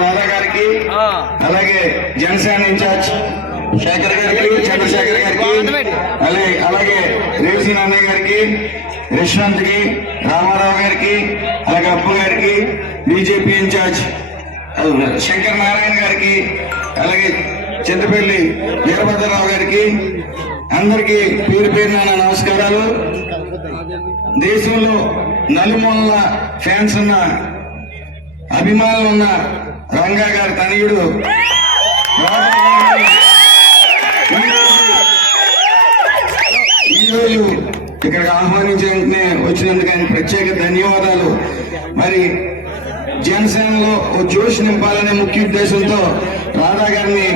రాధా గారికి అలాగే జనసేన ఇన్ఛార్జ్ శేఖర్ గారికి చంద్రశేఖర్ గారికి అలాగే అలాగే రేవసి నాన్నయ్య గారికి యశ్వంత్కి రామారావు గారికి అలాగే అప్పు గారికి బీజేపీ ఇన్ఛార్జ్ శంకర్ నారాయణ గారికి అలాగే చింతపల్లి వీరభద్రరావు గారికి అందరికీ పేరు పేరున నా నమస్కారాలు. దేశంలో నలుమూలల ఫ్యాన్స్ ఉన్న అభిమానులు ఉన్న రంగా గారి తనయుడు ఈరోజు ఇక్కడికి ఆహ్వానించే వచ్చినందుకు ఆయన ప్రత్యేక ధన్యవాదాలు. మరి జనసేనలో ఓ జోష్ నింపాలనే ముఖ్య ఉద్దేశంతో రాధా గారిని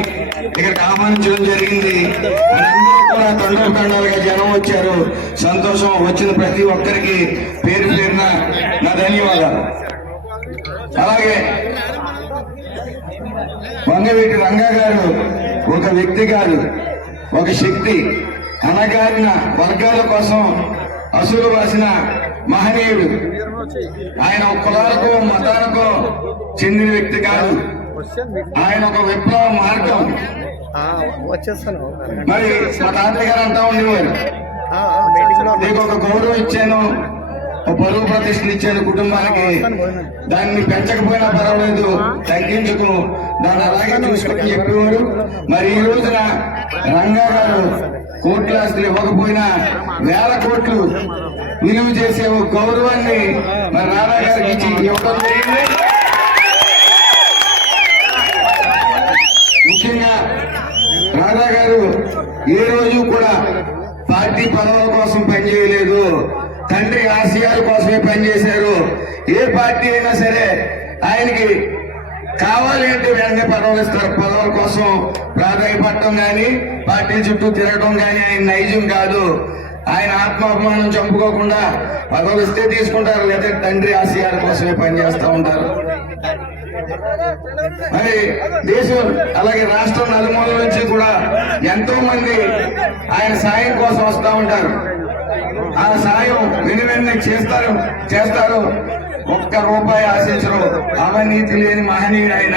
ఇక్కడికి ఆహ్వానించడం జరిగింది. కూడా తండ్రి తండాలుగా జనం వచ్చారు. సంతోషం వచ్చిన ప్రతి ఒక్కరికి పేరు పేరున నా ధన్యవాదాలు. అలాగే వంగవీటి రంగా గారు ఒక వ్యక్తి కాదు ఒక శక్తి. అనగారిన వర్గాల కోసం అసలు వాసిన మహనీయుడు. ఆయన కులాలకో మతాలకో చెందిన వ్యక్తి కాదు. ఆయన ఒక విప్లవ మార్గం. వచ్చేస్తాను. మరి మా తాతయ్య గారు అంటా ఉండేవారు. నీకు ఒక గౌరవం ఇచ్చాను. పరువు ప్రతిష్టలు ఇచ్చాను కుటుంబానికి. దాన్ని పెంచకపోయినా పర్వాలేదు తగ్గించుకు. దాన్ని అలాగే చూసుకుని చెప్పేవారు మరి ఈ రోజున రంగా గారు కోట్లు ఆస్తులు ఇవ్వకపోయినా వేల కోట్లు విలువ చేసే ఒక గౌరవాన్ని మరి రాధా గారికి ఇచ్చి ఇవ్వడం జరిగింది ముఖ్యంగా రాధా గారు ఏ రోజు కూడా పార్టీ పదవుల కోసం తండ్రి ఆశయాల కోసమే పనిచేశారు. ఏ పార్టీ అయినా సరే ఆయనకి కావాలి అంటే వెంటనే పదవులు ఇస్తారు. పదవుల కోసం ప్రాధాన్యపడటం కానీ పార్టీ చుట్టూ తిరగడం కానీ ఆయన నైజం కాదు. ఆయన ఆత్మాభిమానం చంపుకోకుండా పదవులు ఇస్తే తీసుకుంటారు లేదా తండ్రి ఆశయాల కోసమే పనిచేస్తూ ఉంటారు. మరి దేశం అలాగే రాష్ట్రం నలుమూల నుంచి కూడా ఎంతో మంది ఆయన సాయం కోసం వస్తూ ఉంటారు. ఆ సాయం వెను వెంటనే చేస్తారు చేస్తారు. ఒక్క రూపాయి ఆశించరు. అవినీతి లేని మహనీయుడు ఆయన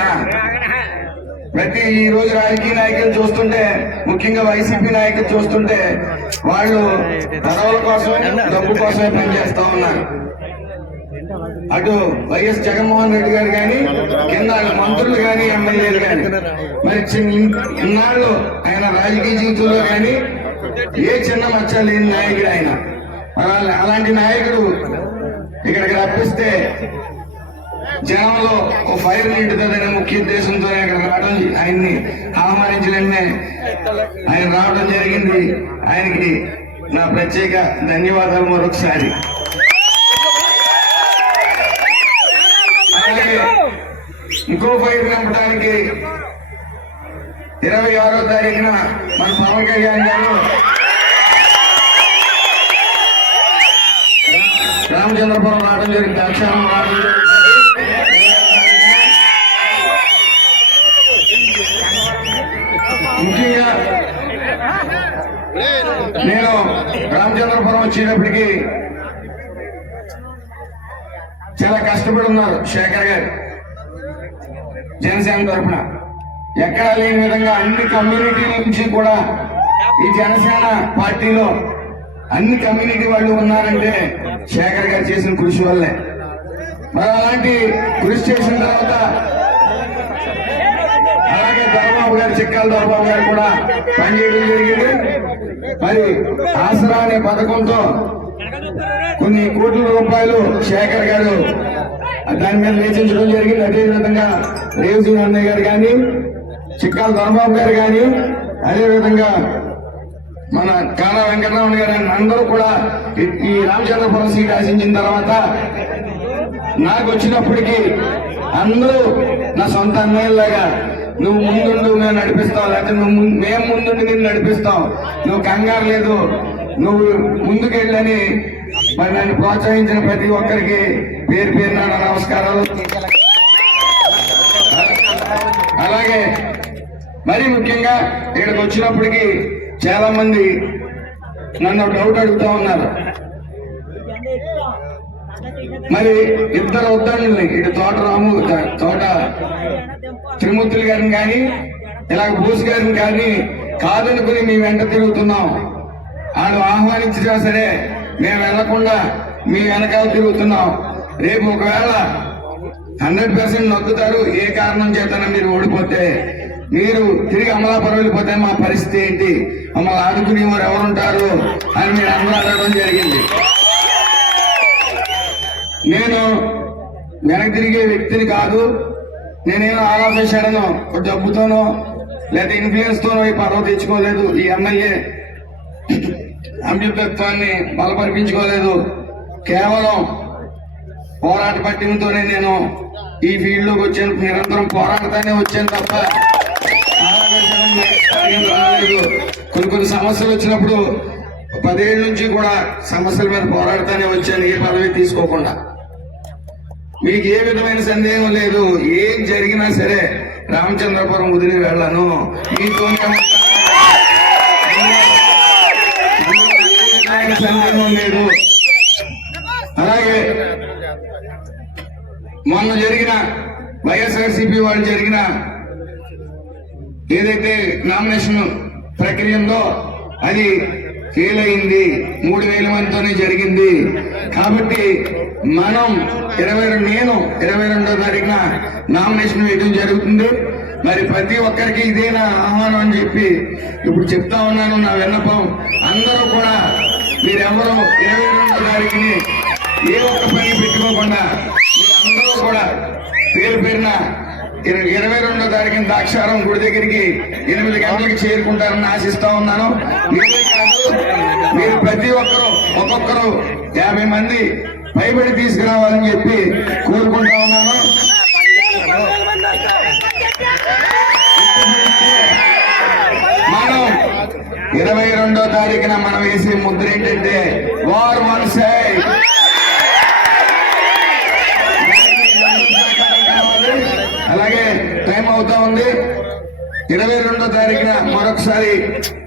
ప్రతి ఈ రోజు రాజకీయ నాయకులు చూస్తుంటే ముఖ్యంగా వైసీపీ నాయకులు చూస్తుంటే వాళ్ళు పదవుల కోసం డబ్బు కోసమే పనిచేస్తా ఉన్నారు. అటు వైఎస్ జగన్మోహన్ రెడ్డి గారు కానీ కింద మంత్రులు కానీ ఎమ్మెల్యేలు కానీ మరి ఇన్నాళ్ళు ఆయన రాజకీయ జీవితంలో కానీ ఏ చిన్న మచ్చ లేని నాయకుడు ఆయన. అలాంటి నాయకుడు ఇక్కడికి రప్పిస్తే జనంలో ఓ ఫైర్ నిండుతుందనే ముఖ్య ఉద్దేశంతో ఇక్కడ రావడం ఆయన్ని ఆహ్వానించలేనే ఆయన రావడం జరిగింది. ఆయనకి నా ప్రత్యేక ధన్యవాదాలు మరొకసారి. ఇంకో ఫైర్ నింపడానికి ఇరవై ఆరో తారీఖున మన పవన్ కళ్యాణ్ గారు రామచంద్రపురం రావడం జరిగింది అక్షరం రావడం ముఖ్యంగా నేను రామచంద్రపురం వచ్చేటప్పటికి చాలా కష్టపడి ఉన్నారు శేఖర్ గారు. జనసేన తరఫున. ఎక్కడా లేని విధంగా అన్ని కమ్యూనిటీల నుంచి కూడా ఈ జనసేన పార్టీలో అన్ని కమ్యూనిటీ వాళ్ళు ఉన్నారంటే శేఖర్ గారు చేసిన కృషి వల్లే మరి అలాంటి కృషి చేసిన తర్వాత అలాగే దొరబాబు గారు చిక్కాల దొరబాబు గారు కూడా పనిచేయడం జరిగింది. మరి ఆసరా అనే పథకంతో కొన్ని కోట్ల రూపాయలు శేఖర్ గారు దాని మీద వేచించడం జరిగింది. అదేవిధంగా విధంగా అన్నయ్య గారు కానీ చిక్కాల దొరబాబు గారు కానీ అదేవిధంగా మన కాన వెంకటరమణ గారు అందరూ కూడా ఈ- ఈ రామచంద్రపురం సీట్ ఆశించిన తర్వాత నాకు వచ్చినప్పటికీ అందరూ నా సొంత అన్నయ్యలాగా నువ్వు ముందుండు నేను నడిపిస్తావు లేకపోతే నువ్వు మేము ముందుండి నేను నడిపిస్తాం నువ్వు కంగారు లేదు నువ్వు ముందుకెళ్ళని మరి నన్ను ప్రోత్సహించిన ప్రతి ఒక్కరికి పేరు పేరు నా నమస్కారాలు. అలాగే మరీ ముఖ్యంగా ఇక్కడికి వచ్చినప్పటికీ చాలా మంది నన్ను డౌట్ అడుగుతా ఉన్నారు. మరి ఇద్దరు ఉద్దండుల్ని ఇటు తోట రాము తోట త్రిమూర్తులు గారిని కానీ ఇలాగ బోస్ గారిని కానీ కాదనుకుని మీ వెంట తిరుగుతున్నాం. వాళ్ళు ఆహ్వానించినా సరే మేము వెళ్ళకుండా మీ వెనకాల తిరుగుతున్నాం. రేపు ఒకవేళ హండ్రెడ్ పర్సెంట్ నొక్కుతారు ఏ కారణం చేతన మీరు ఓడిపోతే మీరు తిరిగి అమలాపురం వెళ్ళిపోతే మా పరిస్థితి ఏంటి? మమ్మల్ని ఆదుకునే వారు ఎవరుంటారు? అని మీరు అందరూ అడగడం జరిగింది. నేను వెనక్కి తిరిగే వ్యక్తిని కాదు నేనేం ఆలోచించాడను ఒక డబ్బుతోనో లేదా ఇన్ఫ్లుయెన్స్ తోనో ఈ పర్వ తెచ్చుకోలేదు ఈ ఎమ్మెల్యే అభ్యుత్వాన్ని బలపరిపించుకోలేదు. కేవలం పోరాట పట్టినతోనే నేను ఈ ఫీల్డ్లోకి వచ్చాను నిరంతరం పోరాడతానే వచ్చాను తప్ప కొన్ని కొన్ని సమస్యలు వచ్చినప్పుడు పదిహేడు నుంచి కూడా సమస్యల మీద పోరాడుతానే వచ్చాను ఏ పదవి తీసుకోకుండా. మీకు ఏ విధమైన సందేహం లేదు ఏం జరిగినా సరే రామచంద్రపురం వదిలి వెళ్ళను. మీతో సందేహం లేదు. అలాగే మొన్న జరిగిన వైఎస్ఆర్సీపీ వాళ్ళు జరిగిన ఏదైతే నామినేషన్ ప్రక్రియ ఉందో అది ఫెయిల్ అయింది. మూడు వేల మందితోనే జరిగింది. కాబట్టి మనం ఇరవై రెండు నేను ఇరవై రెండో తారీఖున నామినేషన్ వేయడం జరుగుతుంది. మరి ప్రతి ఒక్కరికి ఇదే నా ఆహ్వానం అని చెప్పి ఇప్పుడు చెప్తా ఉన్నాను నా విన్నపం. అందరూ కూడా మీరెవరూ ఇరవై రెండో తారీఖుని ఏ ఒక్క పని పెట్టుకోకుండా మీరందరూ కూడా పేరు పేరున ఇరవై రెండో తారీఖున ద్రాక్షారం గుడి దగ్గరికి ఎనిమిది గంటలకు చేరుకుంటారని ఆశిస్తా ఉన్నాను. మీరే కాదు మీరు ప్రతి ఒక్కరు ఒక్కొక్కరు యాభై మంది పైబడి తీసుకురావాలని చెప్పి కోరుకుంటా ఉన్నాను. మనం ఇరవై రెండో తారీఖున మనం వేసే ముద్ర ఏంటంటే వార్ వన్ సైడ్ ఇరవై రెండో తారీఖున మరొకసారి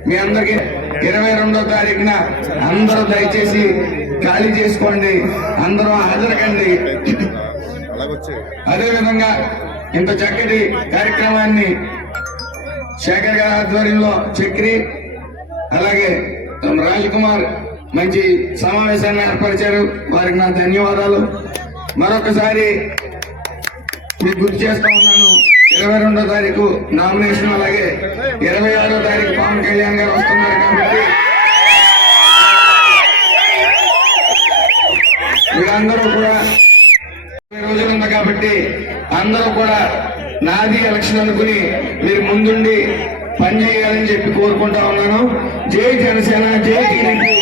మీ అందరికి ఇరవై రెండో తారీఖున అందరూ దయచేసి ఖాళీ చేసుకోండి అందరూ హాజరకండి. అదేవిధంగా అదే విధంగా ఇంత చక్కటి కార్యక్రమాన్ని శేఖర్ గారి ఆధ్వర్యంలో చక్రి అలాగే రాజ్ కుమార్ మంచి సమావేశాన్ని ఏర్పరిచారు. వారికి నా ధన్యవాదాలు. మరొకసారి మీకు గుర్తు చేస్తా ఉన్నాను. ఇరవై రెండో తారీఖు నామినేషన్ అలాగే ఇరవై ఆరో తారీఖు పవన్ కళ్యాణ్ గారు వస్తున్నారు కాబట్టి మీరందరూ కూడా ఇరవై రోజులు ఉంది కాబట్టి అందరూ కూడా నాది ఎలక్షన్ అనుకుని మీరు ముందుండి పనిచేయాలని చెప్పి కోరుకుంటా ఉన్నాను. జై జనసేన జై టీడీపీ.